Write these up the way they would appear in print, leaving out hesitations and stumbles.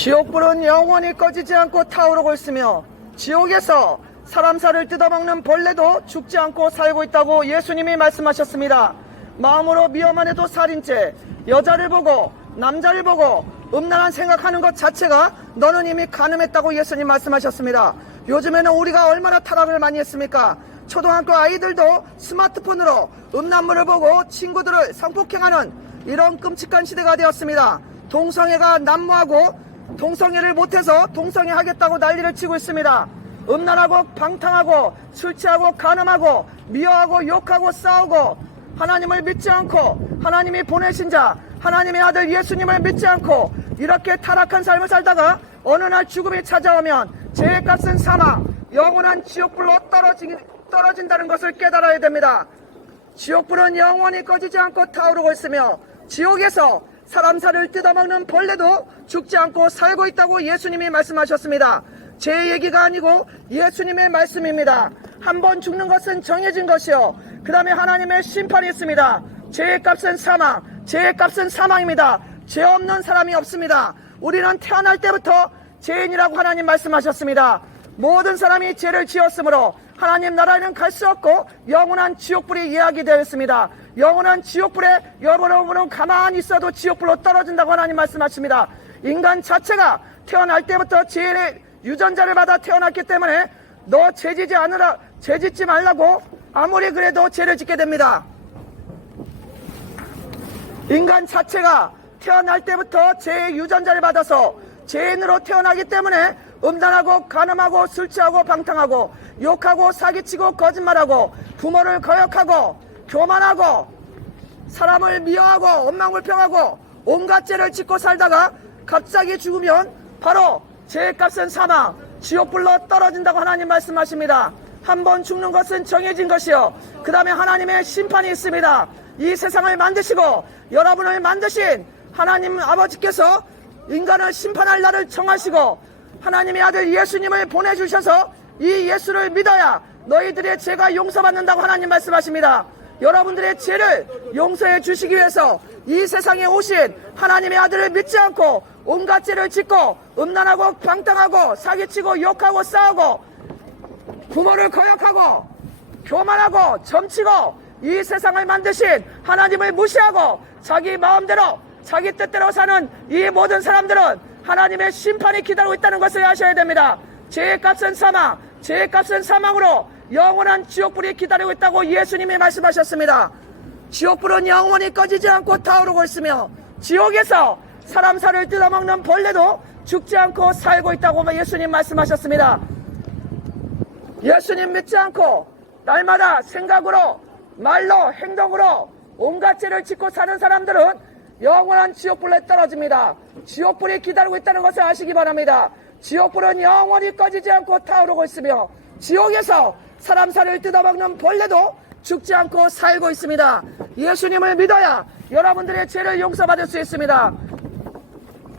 지옥불은 영원히 꺼지지 않고 타오르고 있으며 지옥에서 사람 살을 뜯어먹는 벌레도 죽지 않고 살고 있다고 예수님이 말씀하셨습니다. 마음으로 미워만 해도 살인죄, 여자를 보고 남자를 보고 음란한 생각하는 것 자체가 너는 이미 간음했다고 예수님 말씀하셨습니다. 요즘에는 우리가 얼마나 타락을 많이 했습니까? 초등학교 아이들도 스마트폰으로 음란물을 보고 친구들을 성폭행하는 이런 끔찍한 시대가 되었습니다. 동성애가 난무하고 동성애를 못해서 동성애 하겠다고 난리를 치고 있습니다. 음란하고 방탕하고 술 취하고 간음하고 미워하고 욕하고 싸우고 하나님을 믿지 않고 하나님이 보내신 자 하나님의 아들 예수님을 믿지 않고 이렇게 타락한 삶을 살다가 어느 날 죽음이 찾아오면 죄의 값은 사망, 영원한 지옥불로 떨어진다는 것을 깨달아야 됩니다. 지옥불은 영원히 꺼지지 않고 타오르고 있으며 지옥에서 사람 살을 뜯어먹는 벌레도 죽지 않고 살고 있다고 예수님이 말씀하셨습니다. 제 얘기가 아니고 예수님의 말씀입니다. 한 번 죽는 것은 정해진 것이요, 그 다음에 하나님의 심판이 있습니다. 죄의 값은 사망, 죄의 값은 사망입니다. 죄 없는 사람이 없습니다. 우리는 태어날 때부터 죄인이라고 하나님 말씀하셨습니다. 모든 사람이 죄를 지었으므로 하나님 나라에는 갈 수 없고 영원한 지옥불이 이야기되어 있습니다. 영원한 지옥불에 여러분은 가만히 있어도 지옥불로 떨어진다고 하나님 말씀하십니다. 인간 자체가 태어날 때부터 죄의 유전자를 받아 태어났기 때문에 너 죄 짓지 말라고 아무리 그래도 죄를 짓게 됩니다. 인간 자체가 태어날 때부터 죄의 유전자를 받아서 죄인으로 태어나기 때문에 음란하고 간음하고 술 취하고 방탕하고 욕하고 사기치고 거짓말하고 부모를 거역하고 교만하고 사람을 미워하고 원망불평하고 온갖 죄를 짓고 살다가 갑자기 죽으면 바로 죄의 값은 사망, 지옥불로 떨어진다고 하나님 말씀하십니다. 한 번 죽는 것은 정해진 것이요, 그 다음에 하나님의 심판이 있습니다. 이 세상을 만드시고 여러분을 만드신 하나님 아버지께서 인간을 심판할 날을 정하시고 하나님의 아들 예수님을 보내주셔서 이 예수를 믿어야 너희들의 죄가 용서받는다고 하나님 말씀하십니다. 여러분들의 죄를 용서해 주시기 위해서 이 세상에 오신 하나님의 아들을 믿지 않고 온갖 죄를 짓고 음란하고 방탕하고 사기치고 욕하고 싸우고 부모를 거역하고 교만하고 점치고 이 세상을 만드신 하나님을 무시하고 자기 마음대로 자기 뜻대로 사는 이 모든 사람들은 하나님의 심판이 기다리고 있다는 것을 아셔야 됩니다. 죄의 값은 사망, 죄의 값은 사망으로 영원한 지옥불이 기다리고 있다고 예수님이 말씀하셨습니다. 지옥불은 영원히 꺼지지 않고 타오르고 있으며 지옥에서 사람 살을 뜯어먹는 벌레도 죽지 않고 살고 있다고 예수님 말씀하셨습니다. 예수님 믿지 않고 날마다 생각으로 말로 행동으로 온갖 죄를 짓고 사는 사람들은 영원한 지옥불에 떨어집니다. 지옥불이 기다리고 있다는 것을 아시기 바랍니다. 지옥불은 영원히 꺼지지 않고 타오르고 있으며 지옥에서 사람 살을 뜯어먹는 벌레도 죽지 않고 살고 있습니다. 예수님을 믿어야 여러분들의 죄를 용서받을 수 있습니다.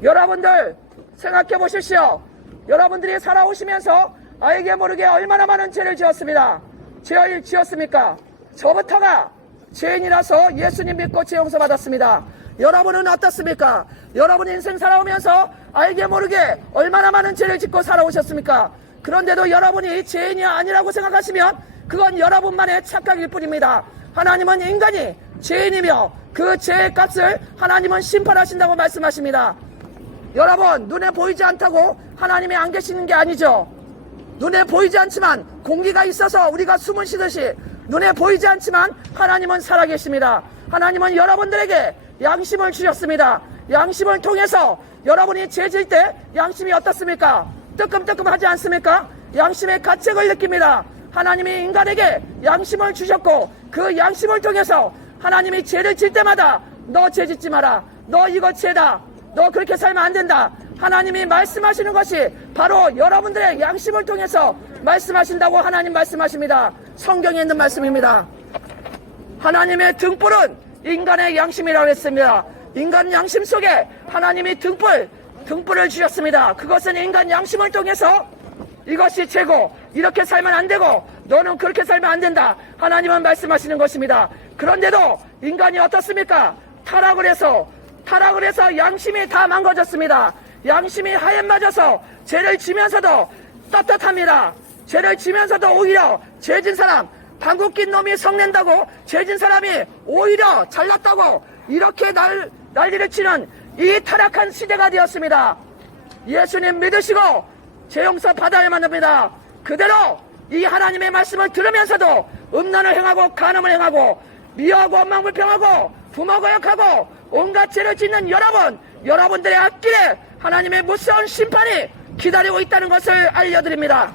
여러분들 생각해 보십시오. 여러분들이 살아오시면서 알게 모르게 얼마나 많은 죄를 지었습니다. 죄를 지었습니까? 저부터가 죄인이라서 예수님 믿고 죄 용서받았습니다. 여러분은 어떻습니까? 여러분 인생 살아오면서 알게 모르게 얼마나 많은 죄를 짓고 살아오셨습니까? 그런데도 여러분이 죄인이 아니라고 생각하시면 그건 여러분만의 착각일 뿐입니다. 하나님은 인간이 죄인이며 그 죄의 값을 하나님은 심판하신다고 말씀하십니다. 여러분, 눈에 보이지 않다고 하나님이 안 계시는 게 아니죠. 눈에 보이지 않지만 공기가 있어서 우리가 숨을 쉬듯이 눈에 보이지 않지만 하나님은 살아계십니다. 하나님은 여러분들에게 양심을 주셨습니다. 양심을 통해서 여러분이 죄 질 때 양심이 어떻습니까? 뜨끔뜨끔하지 않습니까? 양심의 가책을 느낍니다. 하나님이 인간에게 양심을 주셨고 그 양심을 통해서 하나님이 죄를 질 때마다 너 죄 짓지 마라, 너 이거 죄다, 너 그렇게 살면 안 된다, 하나님이 말씀하시는 것이 바로 여러분들의 양심을 통해서 말씀하신다고 하나님 말씀하십니다. 성경에 있는 말씀입니다. 하나님의 등불은 인간의 양심이라고 했습니다. 인간 양심 속에 하나님이 등불을 주셨습니다. 그것은 인간 양심을 통해서 이것이 죄고 이렇게 살면 안 되고 너는 그렇게 살면 안 된다, 하나님은 말씀하시는 것입니다. 그런데도 인간이 어떻습니까? 타락을 해서 양심이 다 망가졌습니다. 양심이 하에 맞아서 죄를 지면서도 떳떳합니다. 죄를 지면서도 오히려 죄진 사람, 방귀 낀 놈이 성낸다고 죄진 사람이 오히려 잘났다고 이렇게 난리를 치는 이 타락한 시대가 되었습니다. 예수님 믿으시고 죄 용서 받아야만 합니다. 그대로 이 하나님의 말씀을 들으면서도 음란을 행하고 간음을 행하고 미워하고 원망불평하고 부모거역하고 온갖 죄를 짓는 여러분들의 앞길에 하나님의 무서운 심판이 기다리고 있다는 것을 알려드립니다.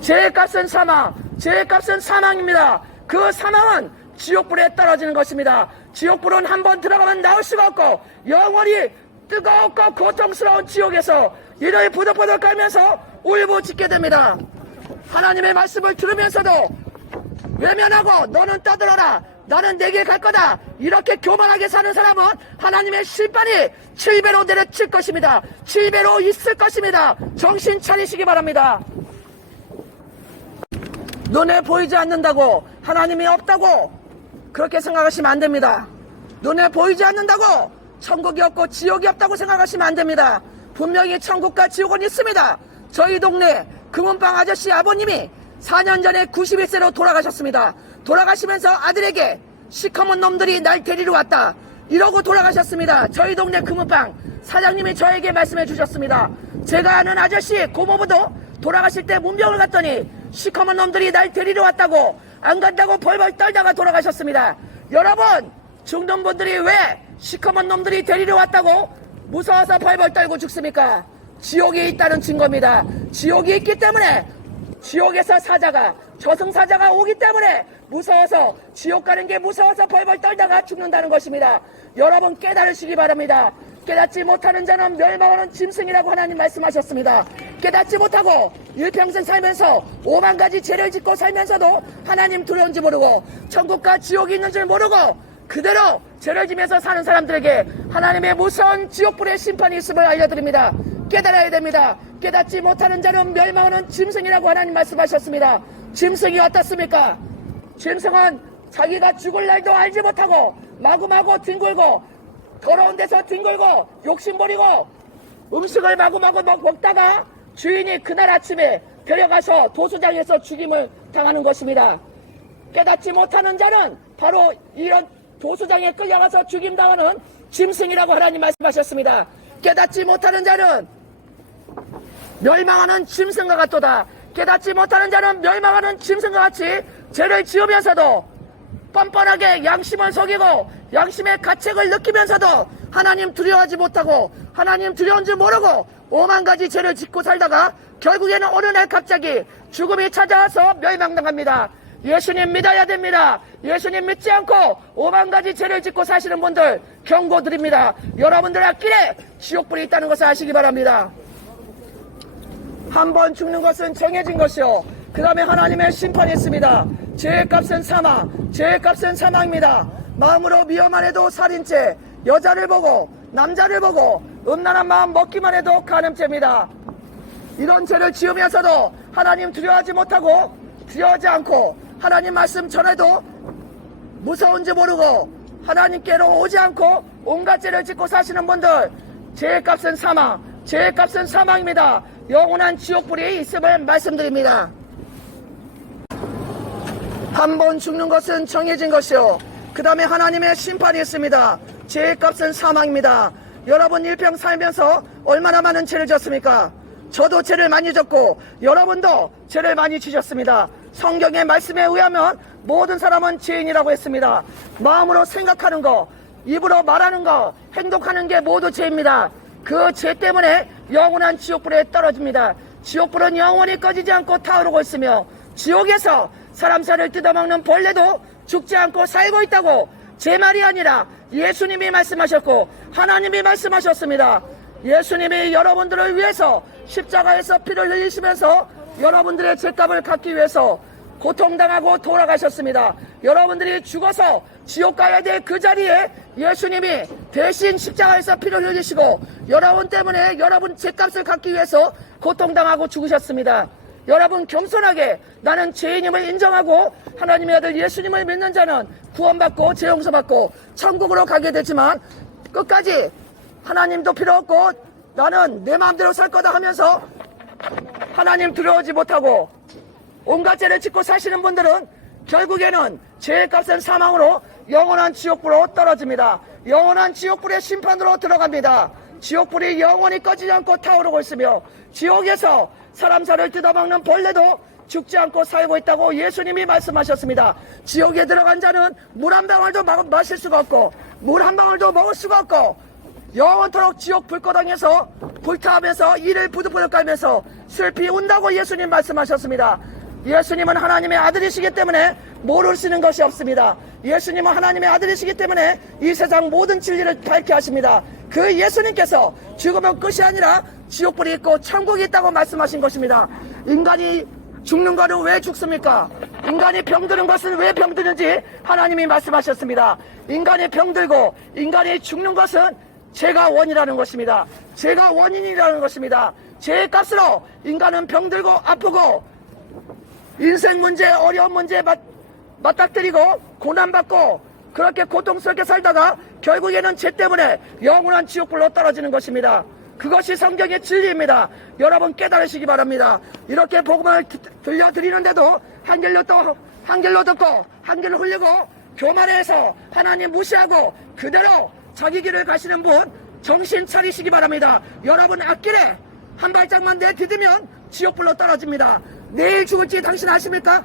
죄의 값은 사망, 죄의 값은 사망입니다. 그 사망은 지옥불에 떨어지는 것입니다. 지옥불은 한번 들어가면 나올 수가 없고 영원히 뜨겁고 고통스러운 지옥에서 이를 부들부들 깔면서 울부짖게 됩니다. 하나님의 말씀을 들으면서도 외면하고 너는 떠들어라, 나는 내게 갈 거다, 이렇게 교만하게 사는 사람은 하나님의 심판이 7배로 내려칠 것입니다. 7배로 있을 것입니다. 정신 차리시기 바랍니다. 눈에 보이지 않는다고 하나님이 없다고 그렇게 생각하시면 안 됩니다. 눈에 보이지 않는다고 천국이 없고 지옥이 없다고 생각하시면 안 됩니다. 분명히 천국과 지옥은 있습니다. 저희 동네 금은방 아저씨 아버님이 4년 전에 91세로 돌아가셨습니다. 돌아가시면서 아들에게 시커먼 놈들이 날 데리러 왔다 이러고 돌아가셨습니다. 저희 동네 금은방 사장님이 저에게 말씀해 주셨습니다. 제가 아는 아저씨 고모부도 돌아가실 때 문병을 갔더니 시커먼 놈들이 날 데리러 왔다고 안 간다고 벌벌 떨다가 돌아가셨습니다. 여러분, 죽는 분들이 왜 시커먼 놈들이 데리러 왔다고 무서워서 벌벌 떨고 죽습니까? 지옥이 있다는 증거입니다. 지옥이 있기 때문에 지옥에서 사자가 저승사자가 오기 때문에 무서워서 지옥 가는 게 무서워서 벌벌 떨다가 죽는다는 것입니다. 여러분 깨달으시기 바랍니다. 깨닫지 못하는 자는 멸망하는 짐승이라고 하나님 말씀하셨습니다. 깨닫지 못하고 일평생 살면서 5만 가지 죄를 짓고 살면서도 하나님 두려운지 모르고 천국과 지옥이 있는 줄 모르고 그대로 죄를 지면서 사는 사람들에게 하나님의 무서운 지옥불의 심판이 있음을 알려드립니다. 깨달아야 됩니다. 깨닫지 못하는 자는 멸망하는 짐승이라고 하나님 말씀하셨습니다. 짐승이 어떻습니까? 짐승은 자기가 죽을 날도 알지 못하고 마구마구 뒹굴고 더러운 데서 뒹굴고 욕심부리고 음식을 마구마구 먹다가 주인이 그날 아침에 데려가서 도수장에서 죽임을 당하는 것입니다. 깨닫지 못하는 자는 바로 이런 도수장에 끌려가서 죽임당하는 짐승이라고 하나님 말씀하셨습니다. 깨닫지 못하는 자는 멸망하는 짐승과 같도다. 깨닫지 못하는 자는 멸망하는 짐승과 같이 죄를 지으면서도 뻔뻔하게 양심을 속이고 양심의 가책을 느끼면서도 하나님 두려워하지 못하고 하나님 두려운 줄 모르고 5만 가지 죄를 짓고 살다가 결국에는 어느 날 갑자기 죽음이 찾아와서 멸망당합니다. 예수님 믿어야 됩니다. 예수님 믿지 않고 5만 가지 죄를 짓고 사시는 분들 경고드립니다. 여러분들 앞길에 지옥불이 있다는 것을 아시기 바랍니다. 한 번 죽는 것은 정해진 것이요, 그 다음에 하나님의 심판이 있습니다. 죄의 값은 사망, 죄의 값은 사망입니다. 마음으로 미워만 해도 살인죄, 여자를 보고 남자를 보고 음란한 마음 먹기만 해도 간음죄입니다. 이런 죄를 지으면서도 하나님 두려워하지 못하고 두려워하지 않고 하나님 말씀 전에도 무서운지 모르고 하나님께로 오지 않고 온갖 죄를 짓고 사시는 분들 죄의 값은 사망, 죄의 값은 사망입니다. 영원한 지옥불이 있음을 말씀드립니다. 한 번 죽는 것은 정해진 것이요, 그 다음에 하나님의 심판이 있습니다. 죄의 값은 사망입니다. 여러분 일평 살면서 얼마나 많은 죄를 졌습니까? 저도 죄를 많이 졌고 여러분도 죄를 많이 지셨습니다. 성경의 말씀에 의하면 모든 사람은 죄인이라고 했습니다. 마음으로 생각하는 거, 입으로 말하는 거, 행동하는 게 모두 죄입니다. 그 죄 때문에 영원한 지옥불에 떨어집니다. 지옥불은 영원히 꺼지지 않고 타오르고 있으며 지옥에서 사람 살을 뜯어먹는 벌레도 죽지 않고 살고 있다고 제 말이 아니라 예수님이 말씀하셨고 하나님이 말씀하셨습니다. 예수님이 여러분들을 위해서 십자가에서 피를 흘리시면서 여러분들의 죄값을 갚기 위해서 고통당하고 돌아가셨습니다. 여러분들이 죽어서 지옥 가야 될 그 자리에 예수님이 대신 십자가에서 피를 흘리시고 여러분 때문에 여러분 죄값을 갚기 위해서 고통당하고 죽으셨습니다. 여러분 겸손하게 나는 죄인임을 인정하고 하나님의 아들 예수님을 믿는 자는 구원받고 죄 용서받고 천국으로 가게 되지만 끝까지 하나님도 필요 없고 나는 내 마음대로 살 거다 하면서 하나님 두려워하지 못하고 온갖 죄를 짓고 사시는 분들은 결국에는 죄의 값은 사망으로 영원한 지옥불로 떨어집니다. 영원한 지옥불의 심판으로 들어갑니다. 지옥불이 영원히 꺼지지 않고 타오르고 있으며 지옥에서 사람 살을 뜯어먹는 벌레도 죽지 않고 살고 있다고 예수님이 말씀하셨습니다. 지옥에 들어간 자는 물 한 방울도 마실 수가 없고 물 한 방울도 먹을 수가 없고 영원토록 지옥 불거덩에서 불타하면서 이를 부들부들 깔면서 슬피 운다고 예수님 말씀하셨습니다. 예수님은 하나님의 아들이시기 때문에 모르시는 것이 없습니다. 예수님은 하나님의 아들이시기 때문에 이 세상 모든 진리를 밝게 하십니다. 그 예수님께서 죽으면 끝이 아니라 지옥불이 있고 천국이 있다고 말씀하신 것입니다. 인간이 죽는 것은 왜 죽습니까? 인간이 병드는 것은 왜 병드는지 하나님이 말씀하셨습니다. 인간이 병들고 인간이 죽는 것은 죄가 원이라는 것입니다. 죄가 원인이라는 것입니다. 죄의 값으로 인간은 병들고 아프고 인생 문제, 어려운 문제에 맞닥뜨리고 고난받고 그렇게 고통스럽게 살다가 결국에는 죄 때문에 영원한 지옥불로 떨어지는 것입니다. 그것이 성경의 진리입니다. 여러분 깨달으시기 바랍니다. 이렇게 복음을 들려드리는데도 한결로 듣고 한결로 흘리고 교만해서 하나님 무시하고 그대로 자기 길을 가시는 분 정신 차리시기 바랍니다. 여러분 앞길에 한 발짝만 내디디면 지옥불로 떨어집니다. 내일 죽을지 당신 아십니까?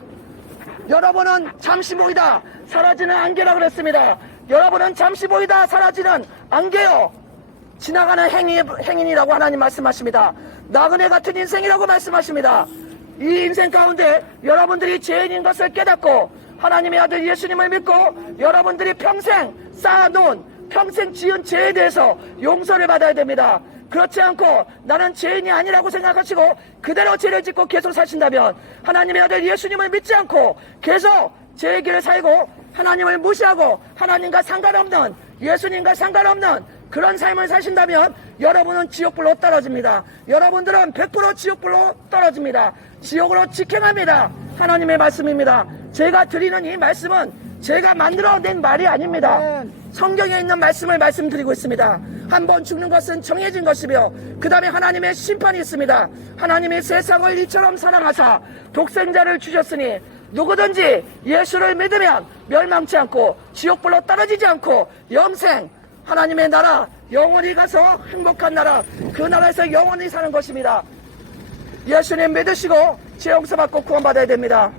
여러분은 잠시 보이다 사라지는 안개라 그랬습니다. 여러분은 잠시 보이다 사라지는 안개요. 지나가는 행인이라고 하나님 말씀하십니다. 나그네 같은 인생이라고 말씀하십니다. 이 인생 가운데 여러분들이 죄인인 것을 깨닫고 하나님의 아들 예수님을 믿고 여러분들이 평생 쌓아놓은 평생 지은 죄에 대해서 용서를 받아야 됩니다. 그렇지 않고 나는 죄인이 아니라고 생각하시고 그대로 죄를 짓고 계속 사신다면 하나님의 아들 예수님을 믿지 않고 계속 죄의 길을 살고 하나님을 무시하고 하나님과 상관없는 예수님과 상관없는 그런 삶을 사신다면 여러분은 지옥불로 떨어집니다. 여러분들은 100% 지옥불로 떨어집니다. 지옥으로 직행합니다. 하나님의 말씀입니다. 제가 드리는 이 말씀은 제가 만들어낸 말이 아닙니다. 성경에 있는 말씀을 말씀드리고 있습니다. 한 번 죽는 것은 정해진 것이며 그 다음에 하나님의 심판이 있습니다. 하나님이 세상을 이처럼 사랑하사 독생자를 주셨으니 누구든지 예수를 믿으면 멸망치 않고 지옥불로 떨어지지 않고 영생 하나님의 나라 영원히 가서 행복한 나라 그 나라에서 영원히 사는 것입니다. 예수님 믿으시고 죄 용서 받고 구원받아야 됩니다.